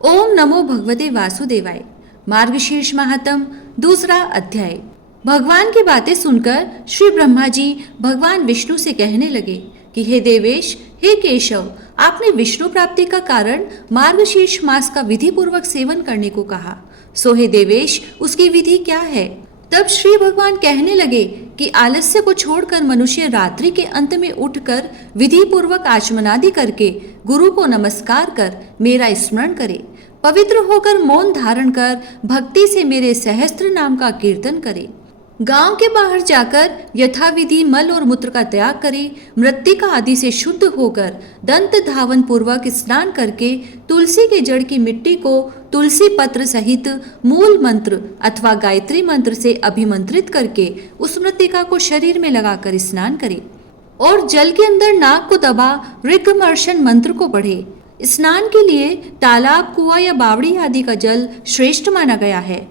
ओम नमो भगवते वासुदेवाय। मार्गशीर्ष महात्म दूसरा अध्याय। भगवान की बातें सुनकर श्री ब्रह्मा जी भगवान विष्णु से कहने लगे कि हे देवेश, हे केशव, आपने विष्णु प्राप्ति का कारण मार्गशीर्ष मास का विधि पूर्वक सेवन करने को कहा। सो हे देवेश, उसकी विधि क्या है? तब श्री भगवान कहने लगे कि आलस्य को छोड़कर मनुष्य रात्रि के अंत में उठकर विधि पूर्वक आचमनादि करके गुरु को नमस्कार कर मेरा स्मरण करे, पवित्र होकर मौन धारण कर भक्ति से मेरे सहस्त्र नाम का कीर्तन करे, गांव के बाहर जाकर यथाविधि मल और मूत्र का त्याग करे, मृत्तिका आदि से शुद्ध होकर दंत धावन पूर्वक स्नान करके तुलसी के जड़ की मिट्टी को तुलसी पत्र सहित मूल मंत्र अथवा गायत्री मंत्र से अभिमंत्रित करके उस मृत्तिका को शरीर में लगाकर स्नान करे और जल के अंदर नाक को दबा ऋग्मर्शन मंत्र को पढ़े। स्नान के लिए तालाब, कुआं या बावड़ी आदि का जल श्रेष्ठ माना गया है।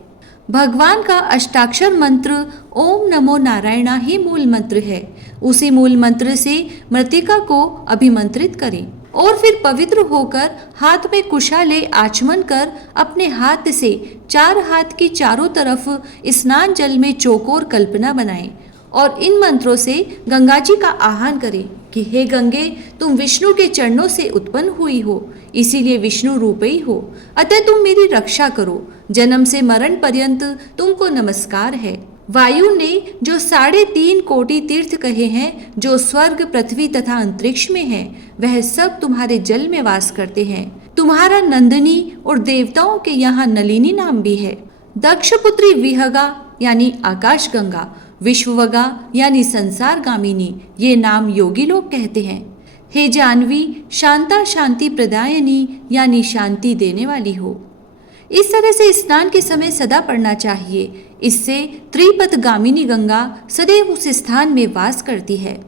भगवान का अष्टाक्षर मंत्र ओम नमो नारायणा ही मूल मंत्र है। उसी मूल मंत्र से मृत्तिका को अभिमंत्रित करें और फिर पवित्र होकर हाथ में कुशा ले आचमन कर अपने हाथ से 4 हाथ की चारों तरफ स्नान जल में चौकोर कल्पना बनाएं और इन मंत्रों से गंगा जी का आह्वान करें कि हे गंगे, तुम विष्णु के चरणों से उत्पन्न हुई हो, इसीलिए विष्णु रूपी हो, अतः तुम मेरी रक्षा करो। जन्म से मरण पर्यंत तुमको नमस्कार है। वायु ने जो 3.5 कोटि तीर्थ कहे हैं, जो स्वर्ग, पृथ्वी तथा अंतरिक्ष में है, वह सब तुम्हारे जल में वास करते हैं। तुम्हारा नंदिनी और देवताओं के यहाँ नलिनी नाम भी है। दक्ष पुत्री विहगा यानी आकाश गंगा, विश्ववगा यानी संसार गामिनी, ये नाम योगी लोग कहते हैं। हे जानवी, शांता शांति प्रदायनी यानी शांति देने वाली हो। इस तरह से स्नान के समय सदा पढ़ना चाहिए। इससे त्रिपथ गामिनी गंगा सदैव उस स्थान में वास करती है।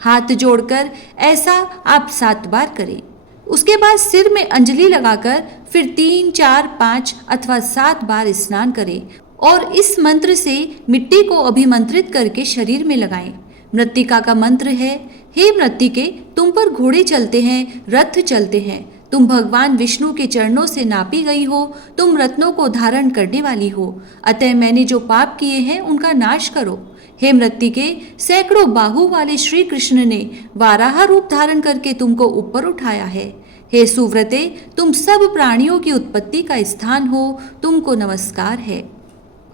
हाथ जोड़कर ऐसा आप 7 बार करें। उसके बाद सिर में अंजलि लगाकर फिर 3, 4, 5 अथवा 7 बार स्नान करें और इस मंत्र से मिट्टी को अभिमंत्रित करके शरीर में लगाएं। मृत्तिका का मंत्र है, हे मृत्तिके, तुम पर घोड़े चलते हैं, रथ चलते हैं। तुम भगवान विष्णु के चरणों से नापी गई हो, तुम रत्नों को धारण करने वाली हो, अतः मैंने जो पाप किए हैं उनका नाश करो। हे मृत्तिके, सैकड़ों बाहु वाले श्री कृष्ण ने वाराह रूप धारण करके तुमको ऊपर उठाया है। हे सुव्रते, तुम सब प्राणियों की उत्पत्ति का स्थान हो, तुमको नमस्कार है।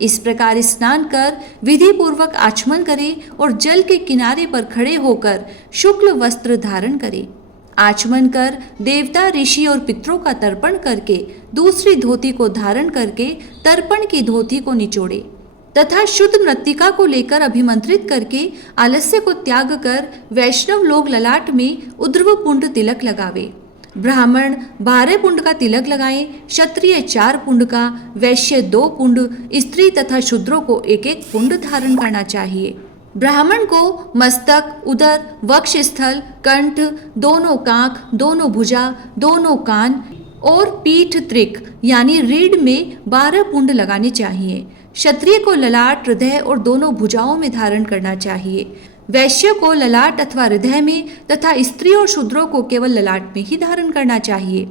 इस प्रकार स्नान कर विधि पूर्वक आचमन करें और जल के किनारे पर खड़े होकर शुक्ल वस्त्र धारण करें। आचमन कर देवता, ऋषि और पितरों का तर्पण करके दूसरी धोती को धारण करके तर्पण की धोती को निचोड़े तथा शुद्ध मृत्तिका को लेकर अभिमंत्रित करके आलस्य को त्याग कर वैष्णव लोग ललाट में उर्ध्व पुंड तिलक लगावे। ब्राह्मण 12 पुंड का तिलक लगाएं, क्षत्रिय 4 पुंड का, वैश्य 2 पुंड, स्त्री तथा शूद्रों को 1-1 पुंड धारण करना चाहिए। ब्राह्मण को मस्तक, उदर, वक्षस्थल, कंठ, दोनों कांख, दोनों भुजा, दोनों कान और पीठ त्रिक यानी रीढ़ में 12 पुंड लगाने चाहिए। क्षत्रिय को ललाट, हृदय और दोनों भुजाओं में धारण करना चाहिए। वैश्य को ललाट अथवा हृदय में तथा स्त्री और शूद्रों को केवल ललाट में ही धारण करना चाहिए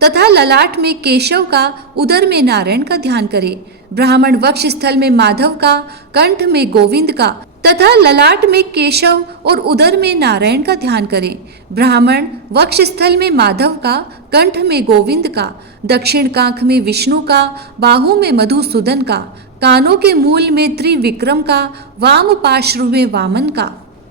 तथा ललाट में केशव का, उदर में नारायण का ध्यान करे। ब्राह्मण वक्ष स्थल में माधव का, कंठ में गोविंद का तथा ललाट में केशव और उदर में नारायण का ध्यान करें। ब्राह्मण वक्ष स्थल में माधव का, कंठ में गोविंद का, दक्षिण कांख में विष्णु का, बाहु में मधुसूदन का, कानों के मूल में त्रिविक्रम का, वाम पार्श्व में वामन का,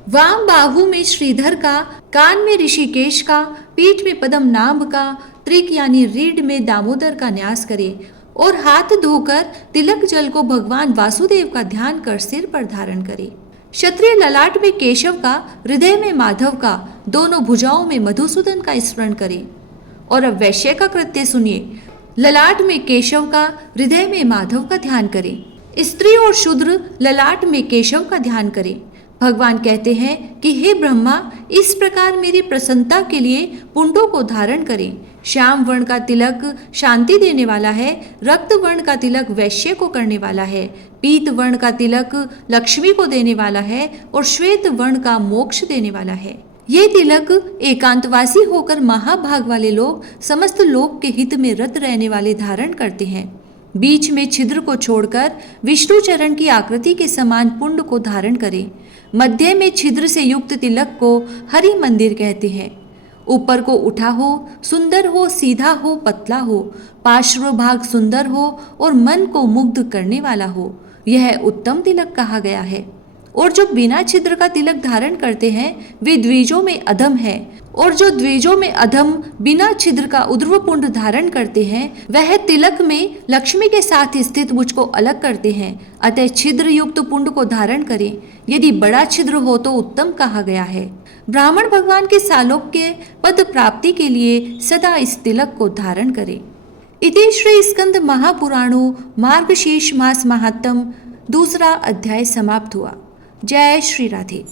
वाम बाहु में श्रीधर का, कान में ऋषिकेश का, पीठ में पद्मनाभ का, त्रिक यानी रीढ़ में दामोदर का न्यास करे और हाथ धोकर तिलक जल को भगवान वासुदेव का ध्यान कर सिर पर धारण करे। क्षत्रिय ललाट में केशव का, हृदय में माधव का, दोनों भुजाओं में मधुसूदन का स्मरण करें। और अब वैश्य का कृत्य सुनिए। ललाट में केशव का, हृदय में माधव का ध्यान करें। स्त्री और शूद्र ललाट में केशव का ध्यान करें। भगवान कहते हैं कि हे ब्रह्मा, इस प्रकार मेरी प्रसन्नता के लिए पुंडों को धारण करें। श्याम वर्ण का तिलक शांति देने वाला है, रक्त वर्ण का तिलक वैश्य को करने वाला है, पीत वर्ण का तिलक लक्ष्मी को देने वाला है और श्वेत वर्ण का मोक्ष देने वाला है। ये तिलक एकांतवासी होकर महाभाग वाले लोग समस्त लोक के हित में रत रहने वाले धारण करते हैं। बीच में छिद्र को छोड़कर विष्णु चरण की आकृति के समान पुंड को धारण करें। मध्य में छिद्र से युक्त तिलक को हरि मंदिर कहते हैं। ऊपर को उठा हो, सुंदर हो, सीधा हो, पतला हो, पार्श्व भाग सुंदर हो और मन को मुग्ध करने वाला हो, यह उत्तम तिलक कहा गया है। और जो बिना छिद्र का तिलक धारण करते हैं वे द्विजों में अधम है, और जो द्विजों में अधम बिना छिद्र का उर्ध्व पुंड धारण करते हैं वह तिलक में लक्ष्मी के साथ स्थित मुझ को अलग करते हैं। अतः छिद्र युक्त पुंड को धारण करें। यदि बड़ा छिद्र हो तो उत्तम कहा गया है। ब्राह्मण भगवान के सालोक्य पद प्राप्ति के लिए सदा इस तिलक को धारण करें। इति श्री स्कंद महापुराणो मार्गशीर्ष मास महात्म दूसरा अध्याय समाप्त हुआ। जय श्री राधे।